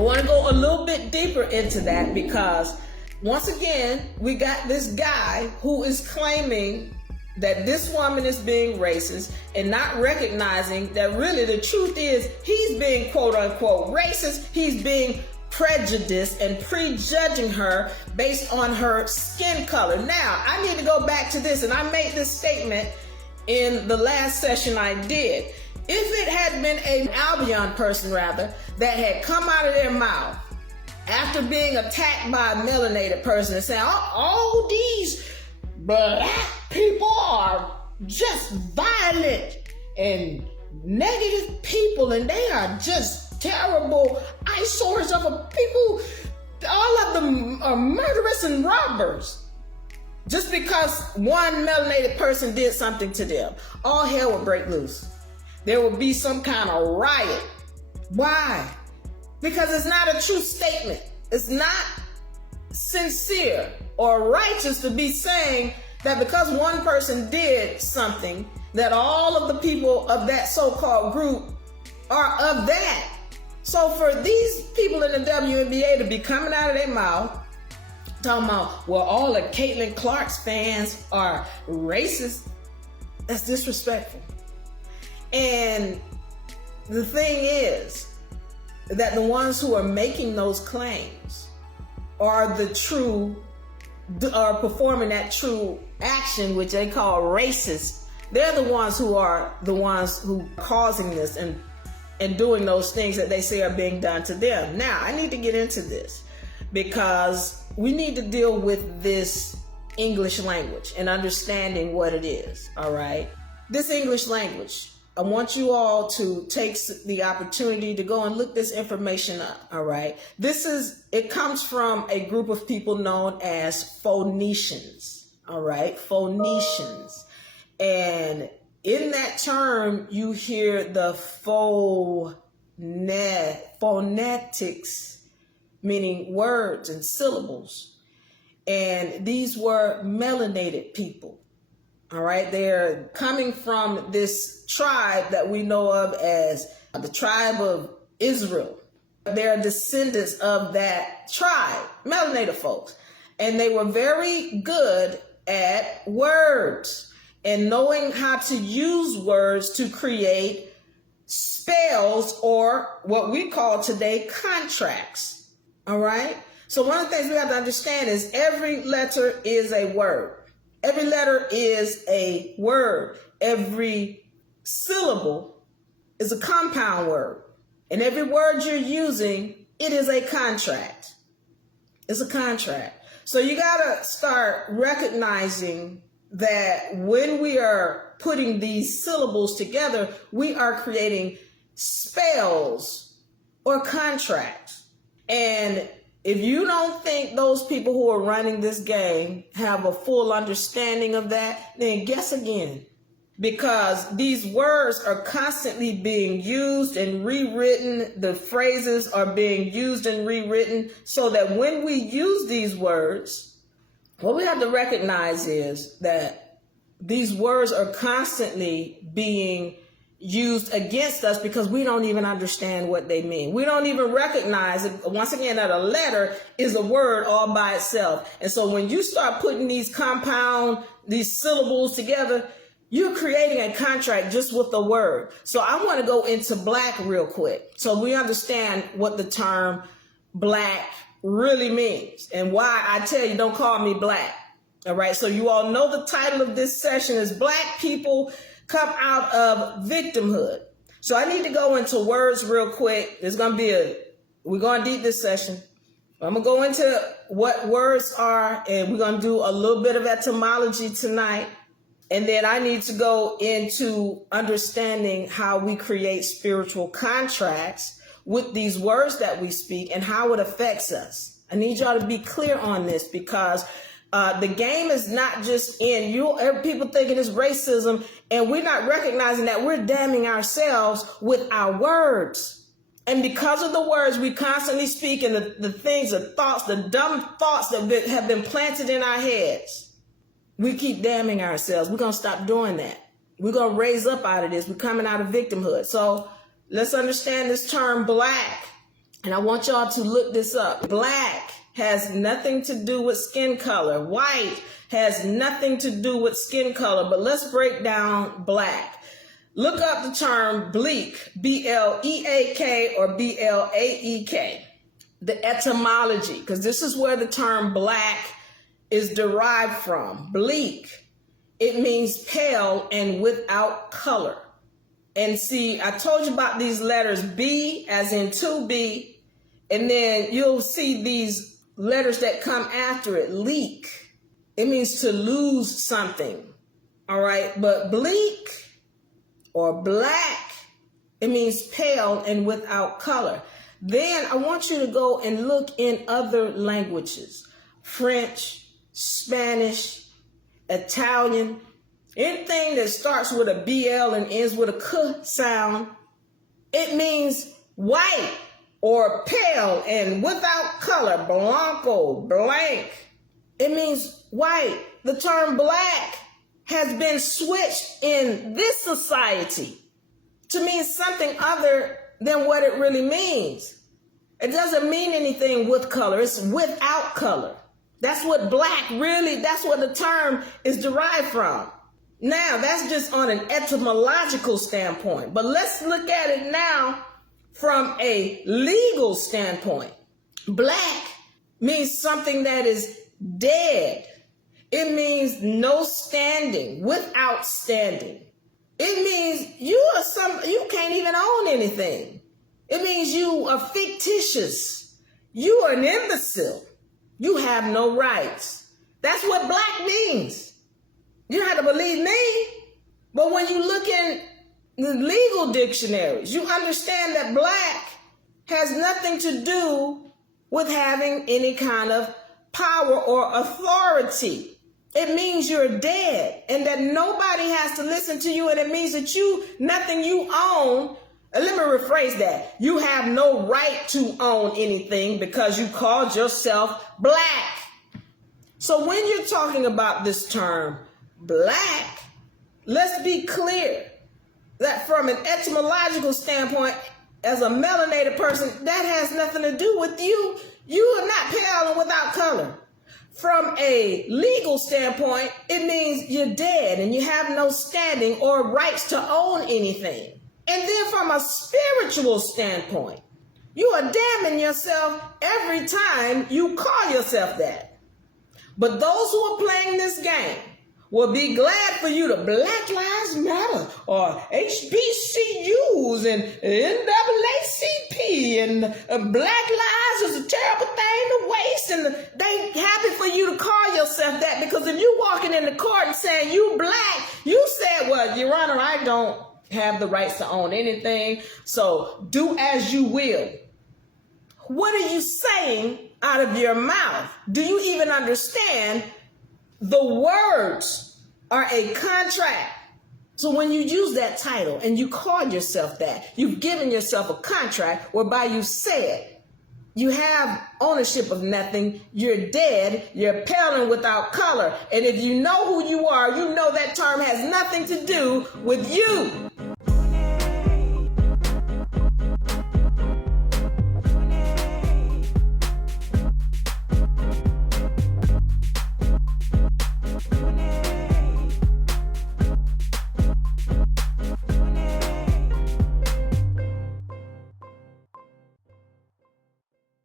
I want to go a little bit deeper into that because once again, we got this guy who is claiming that this woman is being racist and not recognizing that really the truth is he's being quote unquote racist. He's being prejudiced and prejudging her based on her skin color. Now, I need to go back to this, and I made this statement in the last session I did. If it had been an Albion person, rather, that had come out of their mouth after being attacked by a melanated person and saying, all these black people are just violent and negative people, and they are just terrible eyesores of a people. All of them are murderers and robbers. Just because one melanated person did something to them, all hell would break loose. There would be some kind of riot. Why? Because it's not a true statement. It's not sincere or righteous to be saying that because one person did something, that all of the people of that so-called group are of that. So for these people in the WNBA to be coming out of their mouth, talking about, well, all of Caitlin Clark's fans are racist, that's disrespectful. And the thing is that the ones who are making those claims are performing that true action, which they call racist. They're the ones who are causing this and doing those things that they say are being done to them. Now, I need to get into this because we need to deal with this English language and understanding what it is, all right? This English language, I want you all to take the opportunity to go and look this information up, all right? It comes from a group of people known as Phoenicians, all right? Phoenicians. And in that term, you hear the phonetics, meaning words and syllables. And these were melanated people. All right, they're coming from this tribe that we know of as the tribe of Israel. They're descendants of that tribe, melanated folks. And they were very good at words and knowing how to use words to create spells, or what we call today contracts. All right. So one of the things we have to understand is every letter is a word. Every letter is a word. Every syllable is a compound word. And every word you're using, it is a contract. It's a contract. So you got to start recognizing that when we are putting these syllables together, we are creating spells or contracts. And if you don't think those people who are running this game have a full understanding of that, then guess again. Because these words are constantly being used and rewritten. The phrases are being used and rewritten so that when we use these words, what we have to recognize is that these words are constantly being used against us because we don't even understand what they mean. We don't even recognize it, once again, that a letter is a word all by itself. And so when you start putting these syllables together, you're creating a contract just with the word. So I want to go into black real quick so we understand what the term black really means and why I tell you don't call me black. All right. So you all know the title of this session is Black People Come Out of Victimhood. So I need to go into words real quick. We're going to deep this session. I'm going to go into what words are, and we're going to do a little bit of etymology tonight. And then I need to go into understanding how we create spiritual contracts with these words that we speak and how it affects us. I need y'all to be clear on this because the game is not just in people thinking it's racism, and we're not recognizing that we're damning ourselves with our words. And because of the words we constantly speak and the things, the thoughts, the dumb thoughts that have been planted in our heads, we keep damning ourselves. We're going to stop doing that. We're going to raise up out of this. We're coming out of victimhood. So let's understand this term black. And I want y'all to look this up. Black has nothing to do with skin color. White has nothing to do with skin color. But let's break down black. Look up the term bleak, B-L-E-A-K or B-L-A-E-K. The etymology, because this is where the term black is derived from. Bleak, it means pale and without color. And see, I told you about these letters B as in to be, and then you'll see these letters that come after it, leak. It means to lose something, all right? But bleak or black, it means pale and without color. Then I want you to go and look in other languages, French, Spanish, Italian, anything that starts with a BL and ends with a K sound, it means white or pale and without color, blanco, blank. It means white. The term black has been switched in this society to mean something other than what it really means. It doesn't mean anything with color. It's without color. That's what black really, that's what the term is derived from. Now, that's just on an etymological standpoint. But let's look at it now from a legal standpoint. Black means something that is dead. It means no standing, without standing. It means you can't even own anything. It means you are fictitious. You are an imbecile. You have no rights. That's what black means. You don't have to believe me. But when you look in the legal dictionaries, you understand that black has nothing to do with having any kind of power or authority. It means you're dead and that nobody has to listen to you. And it means that nothing you own. Let me rephrase that. You have no right to own anything because you called yourself black. So when you're talking about this term black, let's be clear that from an etymological standpoint, as a melanated person, that has nothing to do with you. You are not pale and without color. From a legal standpoint, it means you're dead and you have no standing or rights to own anything. And then from a spiritual standpoint, you are damning yourself every time you call yourself that. But those who are playing this game will be glad for you to Black Lives Matter or HBCUs and NAACP and Black Lives is a terrible thing to waste, and they happy for you to call yourself that, because if you walking in the court and saying you black, you said, well, Your Honor, I don't have the rights to own anything, so do as you will. What are you saying out of your mouth? Do you even understand? The words are a contract. So when you use that title and you call yourself that, you've given yourself a contract whereby you said you have ownership of nothing, you're dead, you're pale and without color. And if you know who you are, you know that term has nothing to do with you.